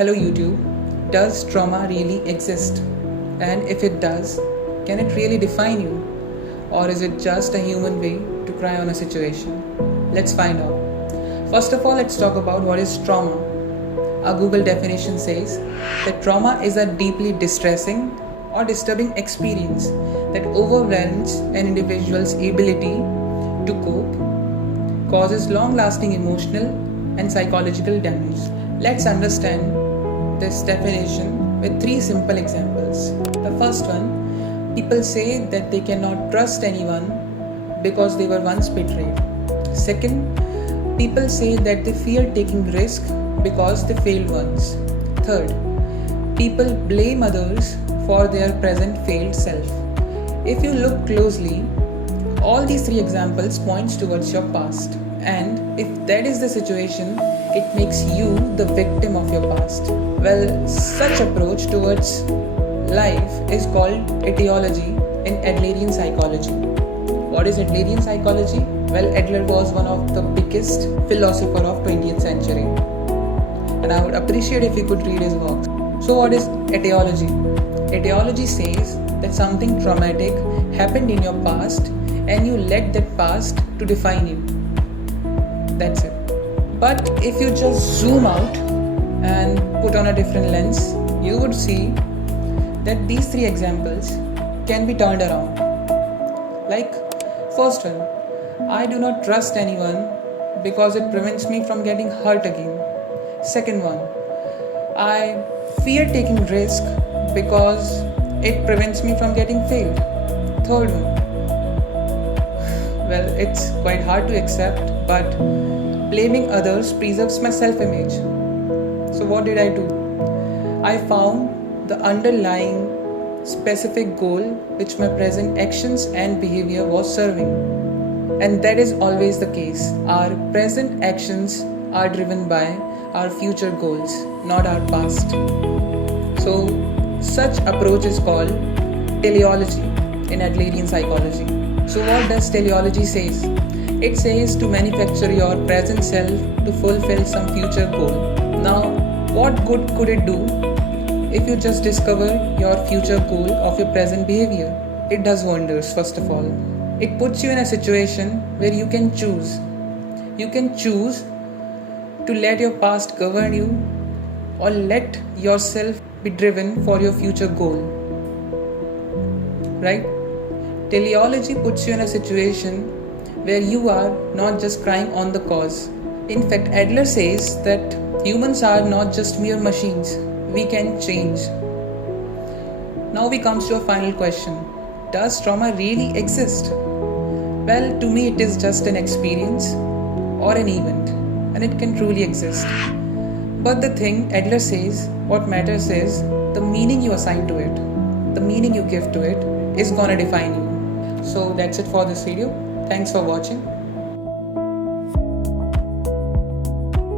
Hello YouTube, does trauma really exist? And if it does, can it really define you? Or is it just a human way to cry on a situation? Let's find out. First of all, let's talk about what is trauma. A Google definition says that trauma is a deeply distressing or disturbing experience that overwhelms an individual's ability to cope, causes long-lasting emotional and psychological damage. Let's understand this definition with three simple examples. The first one, people say that they cannot trust anyone because they were once betrayed. Second, people say that they fear taking risk because they failed once. Third, people blame others for their present failed self. If you look closely, all these three examples points towards your past. And if that is the situation, it makes you the victim of your past. Well, such approach towards life is called etiology in Adlerian psychology. What is Adlerian psychology? Well, Adler was one of the biggest philosopher of 20th century. And I would appreciate if you could read his works. So what is etiology? Etiology says that something traumatic happened in your past and you let that past to define you. That's it. But if you just zoom out and put on a different lens, you would see that these three examples can be turned around. Like, first one, I do not trust anyone because it prevents me from getting hurt again. Second one, I fear taking risk because it prevents me from getting failed. Third one, well, it's quite hard to accept, but blaming others preserves my self-image. So what did I do? I found the underlying specific goal which my present actions and behavior was serving. And that is always the case. Our present actions are driven by our future goals, not our past. So such approach is called teleology in Adlerian psychology. So what does teleology says? It says to manufacture your present self to fulfill some future goal. Now, what good could it do if you just discover your future goal of your present behavior? It does wonders, first of all. It puts you in a situation where you can choose. You can choose to let your past govern you or let yourself be driven for your future goal. Right? Teleology puts you in a situation where you are not just crying on the cause. In fact, Adler says that humans are not just mere machines. We can change. Now we come to a final question. Does trauma really exist? Well, to me it is just an experience or an event, and it can truly exist. But the thing Adler says, what matters is the meaning you assign to it. The meaning you give to it is gonna define you. So that's it for this video. Thanks for watching.